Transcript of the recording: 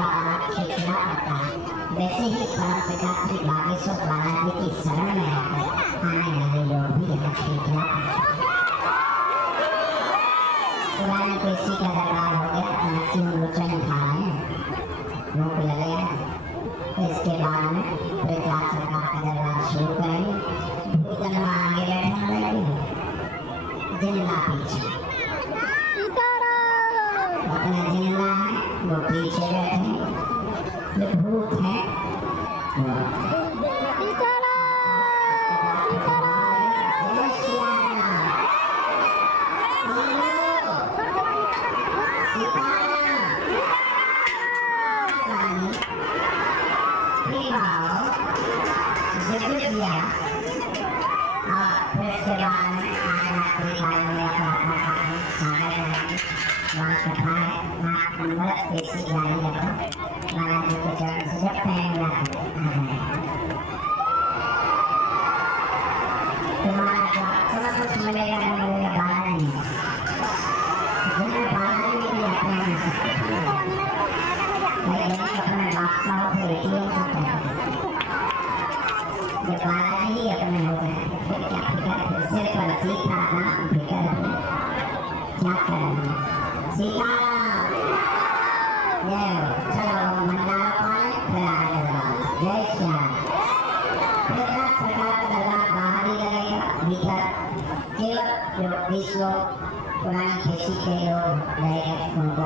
का आवाज खींचना पड़ता है, वैसे ही परम पिता श्री बागेश्वर बालाजी की शरण में आकर आने वाले लोग भी यहाँ खींचना पड़ता है। पुरानी पेशी का दरबार हो गया, नरसिंह लोचन खा रहे हैं, भूख लगे हैं। इसके बाद में पृथ्वी सरकार का दरबार शुरू करेंगे। भूतनमा आगे बैठा रहेगी, जिंदा पीछे, अपने जिंदा है वो पीछे बैठे, जो भूत है वो पुरानी खेती के लोग रहे उनको